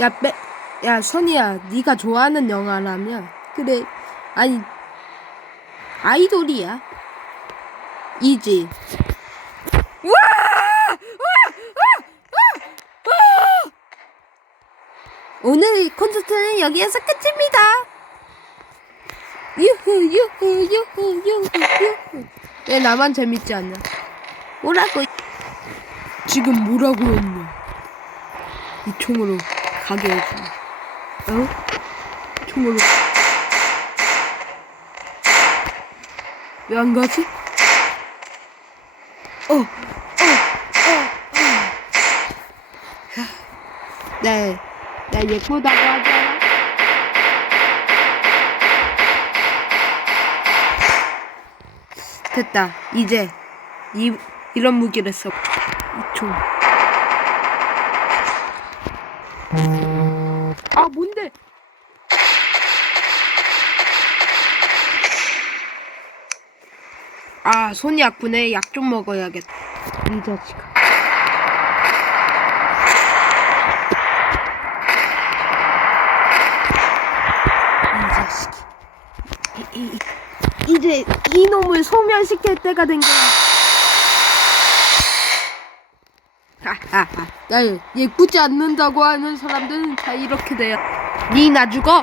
야, 빼, 야, 선이야, 네가 좋아하는 영화라면 그래, 아니 아이돌이야. 이지. 우와! 오늘 콘서트는 여기에서 끝입니다. 유후 유후 유후 유후 유후. 왜 나만 재밌지 않냐? 뭐라고? 지금 뭐라고 했냐? 이 총으로 가게 해주마. 어? 총으로. 왜 안 가지? 어, 어, 어, 어. 네, 나 예쁘다고 하잖아. 됐다. 이제 이 이런 무기를 써. 이 총. 아 뭔데? 아 손이 아프네. 약 좀 먹어야겠다. 이 자식아. 이 자식이. 이, 이, 이, 이제 이놈을 소멸시킬 때가 된 거야. 하하하. 날 예쁘지 않는다고 하는 사람들은 다 이렇게 돼요. 니나 죽어.